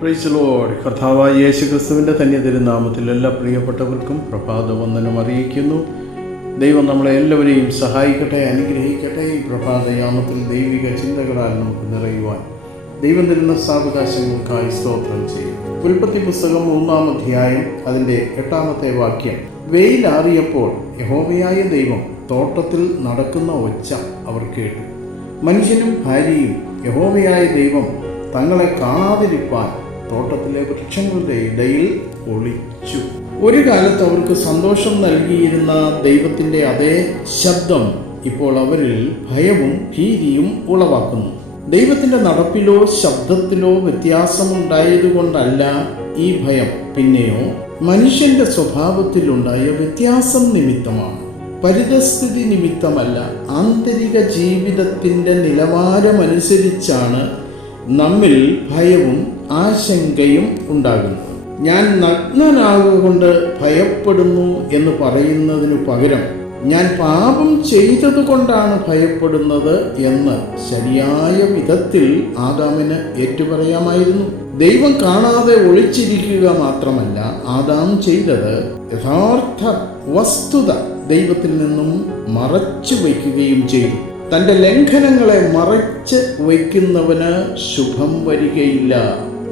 Price load കർത്താവായ യേശു ക്രിസ്തുവിന്റെ തന്നെ തിരുനാമത്തിൽ എല്ലാ പ്രിയപ്പെട്ടവർക്കും പ്രഭാത വന്ദനം അറിയിക്കുന്നു. ദൈവം നമ്മളെ എല്ലാവരെയും സഹായിക്കട്ടെ അനുഗ്രഹിക്കട്ടെ. ഈ പ്രഭാതയാമത്തിൽ ദൈവിക ചിന്തകളാൽ നമുക്ക് നിറയുവാൻ ദൈവം തരുന്ന സാവകാശങ്ങൾക്കായി സ്തോത്രം ചെയ്യും ഉൽപ്പത്തി പുസ്തകം മൂന്നാം അധ്യായം അതിന്റെ എട്ടാമത്തെ വാക്യം. വെയിലാറിയപ്പോൾ യഹോവയായ ദൈവം തോട്ടത്തിൽ നടക്കുന്ന ഒച്ച അവർ കേട്ടു. മനുഷ്യനും ഭാര്യയും യഹോവയായ ദൈവം തങ്ങളെ കാണാതിരിപ്പാൻ തോട്ടത്തിലെ വൃക്ഷങ്ങളുടെ ഇടയിൽ ഒളിച്ചു. ഒരു കാലത്ത് അവർക്ക് സന്തോഷം നൽകിയിരുന്ന ദൈവത്തിന്റെ അതേ ശബ്ദം ഇപ്പോൾ അവരിൽ ഭയവും ഭീതിയും ഉളവാക്കുന്നു. ദൈവത്തിന്റെ നടപ്പിലോ ശബ്ദത്തിലോ വ്യത്യാസമുണ്ടായതുകൊണ്ടല്ല ഈ ഭയം. പിന്നെയോ മനുഷ്യന്റെ സ്വഭാവത്തിലുണ്ടായ വ്യത്യാസം നിമിത്തമാണ്. പരിതസ്ഥിതി നിമിത്തമല്ല ആന്തരിക ജീവിതത്തിന്റെ നിലവാരമനുസരിച്ചാണ് നമ്മിൽ ഭയവും ആശങ്കയും ഉണ്ടാകുന്നു. ഞാൻ നഗ്നനാകുകൊണ്ട് ഭയപ്പെടുന്നു എന്ന് പറയുന്നതിനു പകരം ഞാൻ പാപം ചെയ്തതുകൊണ്ടാണ് ഭയപ്പെടുന്നത് എന്ന് ശരിയായ വിധത്തിൽ ആദാമിന് ഏറ്റുപറയാമായിരുന്നു. ദൈവം കാണാതെ ഒളിച്ചിരിക്കുക മാത്രമല്ല ആദാം ചെയ്തത് യഥാർത്ഥ വസ്തുത ദൈവത്തിൽ നിന്നും മറച്ചു വയ്ക്കുകയും ചെയ്തു. തന്റെ ലംഘനങ്ങളെ മറച്ച് വയ്ക്കുന്നവന് ശുഭം വരികയില്ല.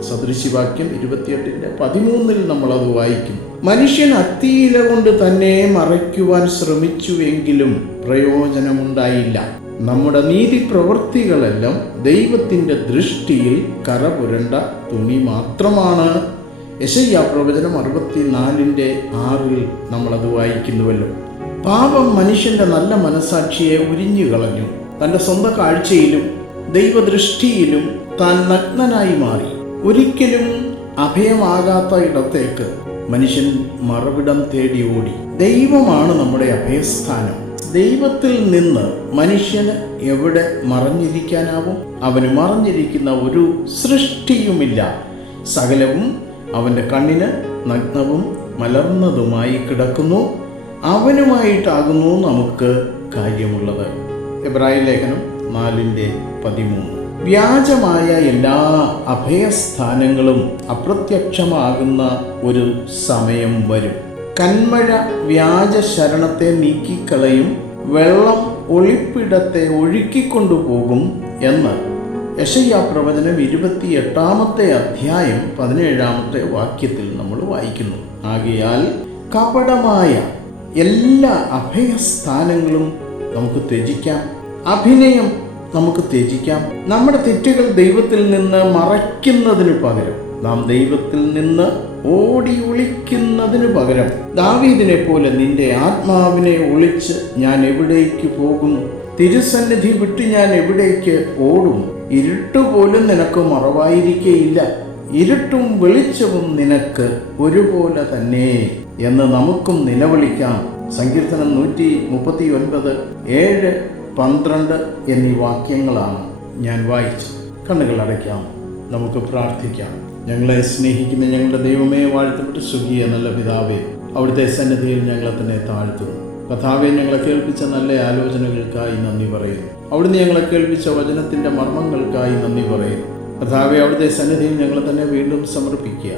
സദൃശിവാക്യം ഇരുപത്തിയെട്ടിന്റെ പതിമൂന്നിൽ നമ്മളത് വായിക്കും. മനുഷ്യൻ അത്തിയില കൊണ്ട് തന്നെ മറയ്ക്കുവാൻ ശ്രമിച്ചുവെങ്കിലും പ്രയോജനമുണ്ടായില്ല. നമ്മുടെ നീതി പ്രവൃത്തികളെല്ലാം ദൈവത്തിന്റെ ദൃഷ്ടിയിൽ കറപുരണ്ട തുണി മാത്രമാണ്. യശയ്യ പ്രവചനം അറുപത്തിനാലിന്റെ ആറിൽ നമ്മളത് വായിക്കുന്നുവല്ലോ. പാപം മനുഷ്യന്റെ നല്ല മനസാക്ഷിയെ ഉരിഞ്ഞു കളഞ്ഞു. തന്റെ സ്വന്തം കാഴ്ചയിലും ദൈവദൃഷ്ടിയിലും താൻ നഗ്നനായി മാറി. ഒരിക്കലും അഭയമാകാത്ത ഇടത്തേക്ക് മനുഷ്യൻ മറവിടം തേടി ഓടി. ദൈവമാണ് നമ്മുടെ അഭയസ്ഥാനം. ദൈവത്തിൽ നിന്ന് മനുഷ്യന് എവിടെ മറഞ്ഞിരിക്കാനാവും? അവന് മറഞ്ഞിരിക്കുന്ന ഒരു സൃഷ്ടിയുമില്ല. സകലവും അവന്റെ കണ്ണിന് നഗ്നവും മലർന്നതുമായി കിടക്കുന്നു. അവനുമായിട്ടാകുന്നു നമുക്ക് കാര്യമുള്ളത്. എബ്രായ ലേഖനം നാലിന്റെ പതിമൂന്ന്. വ്യാജമായ എല്ലാ അഭയസ്ഥാനങ്ങളും അപ്രത്യക്ഷമാകുന്ന ഒരു സമയം വരും. കന്മഴ വ്യാജ ശരണത്തെ നീക്കിക്കളയും വെള്ളം ഒളിപ്പിടത്തെ ഒഴുക്കിക്കൊണ്ടുപോകും എന്ന് യശയ്യ പ്രവചനം ഇരുപത്തി എട്ടാമത്തെ അധ്യായം പതിനേഴാമത്തെ വാക്യത്തിൽ നമ്മൾ വായിക്കുന്നു. ആകയാൽ കപടമായ എല്ലാ അഭയസ്ഥാനങ്ങളും നമുക്ക് ത്യജിക്കാം. അഭിനയം നമുക്ക് ത്യജിക്കാം. നമ്മുടെ തെറ്റുകൾ ദൈവത്തിൽ നിന്ന് മറയ്ക്കുന്നതിന് പകരം നാം ദൈവത്തിൽ നിന്ന് ഓടി ഒളിക്കുന്നതിന് പകരം ദാവീദിനെ പോലെ നിന്റെ ആത്മാവിനെ ഒളിച്ച് ഞാൻ എവിടേക്ക് പോകും? തിരുസന്നിധി വിട്ട് ഞാൻ എവിടേക്ക് ഓടും? ഇരുട്ടുപോലും നിനക്ക് മറവായിരിക്കേയില്ല. ഇരുട്ടും വെളിച്ചവും നിനക്ക് ഒരുപോലെ തന്നെ എന്ന് നമുക്കും നിലവിളിക്കാം. സങ്കീർത്തനം നൂറ്റി മുപ്പത്തി ഒൻപത് ഏഴ് പന്ത്രണ്ട് എന്നീ വാക്യങ്ങളാണ് ഞാൻ വായിച്ചു കണ്ണുകൾ അടയ്ക്കാം. നമുക്ക് പ്രാർത്ഥിക്കാം. ഞങ്ങളെ സ്നേഹിക്കുന്ന ഞങ്ങളുടെ ദൈവമേ വാഴ്ത്തപ്പെട്ട് സുഖിയ നല്ല പിതാവേ അവിടുത്തെ സന്നിധിയിൽ ഞങ്ങളെ തന്നെ താഴ്ത്തുന്നു. കഥാവെ ഞങ്ങളെ കേൾപ്പിച്ച നല്ല ആലോചനകൾക്കായി നന്ദി പറയുന്നു. അവിടുന്ന് ഞങ്ങളെ കേൾപ്പിച്ച വചനത്തിന്റെ മർമ്മങ്ങൾക്കായി നന്ദി പറയുന്നു. കഥാവെ അവിടുത്തെ സന്നിധിയിൽ ഞങ്ങളെ തന്നെ വീണ്ടും സമർപ്പിക്കുക.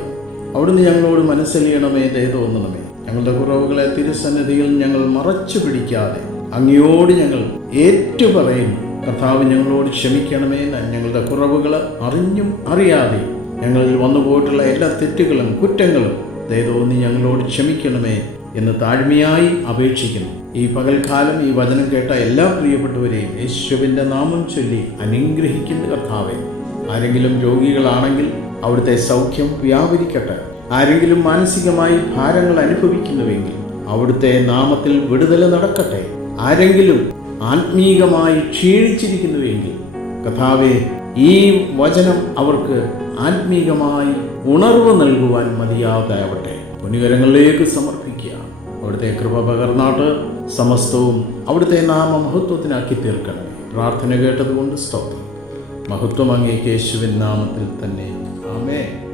അവിടുന്ന് ഞങ്ങളോട് മനസ്സലിയണമേ ദയതോന്നണമേ ഞങ്ങളുടെ കുറവുകളെ തിരുസന്നിധിയിൽ ഞങ്ങൾ മറച്ചു പിടിക്കാതെ അങ്ങയോട് ഞങ്ങൾ ഏറ്റുപറയുന്നു കർത്താവ് ഞങ്ങളോട് ക്ഷമിക്കണമേ ഞങ്ങളുടെ കുറവുകൾ അറിഞ്ഞും അറിയാതെ ഞങ്ങളിൽ വന്നു പോയിട്ടുള്ള എല്ലാ തെറ്റുകളും കുറ്റങ്ങളും ദയതോന്നി ഞങ്ങളോട് ക്ഷമിക്കണമേ എന്ന് താഴ്മയായി അപേക്ഷിക്കുന്നു. ഈ പകൽക്കാലം ഈ വചനം കേട്ട എല്ലാ പ്രിയപ്പെട്ടവരെയും യേശുവിന്റെ നാമം ചൊല്ലി അനുഗ്രഹിക്കുന്ന കർത്താവെ. ആരെങ്കിലും രോഗികളാണെങ്കിൽ അവിടുത്തെ സൗഖ്യം വ്യാപരിക്കട്ടെ. ആരെങ്കിലും മാനസികമായി ഭാരങ്ങൾ അനുഭവിക്കുന്നുവെങ്കിൽ അവിടുത്തെ നാമത്തിൽ വിടുതൽ നടക്കട്ടെ. ആരെങ്കിലും ആത്മീകമായി ക്ഷീണിച്ചിരിക്കുന്നുവെങ്കിൽ കഥാവെ ഈ വചനം അവർക്ക് ആത്മീകമായി ഉണർവ് നൽകുവാൻ മതിയാതാവട്ടെ പുനികരങ്ങളിലേക്ക് സമർപ്പിക്കുക. അവിടുത്തെ കൃപ പകർന്നാട്ട് സമസ്തവും അവിടുത്തെ നാമ മഹത്വത്തിനാക്കി തീർക്കണം പ്രാർത്ഥന കേട്ടതുകൊണ്ട് സ്തോത്രം. മഹത്വം അങ്ങേക്ക് യേശുവിൻ നാമത്തിൽ തന്നെ. ആമേ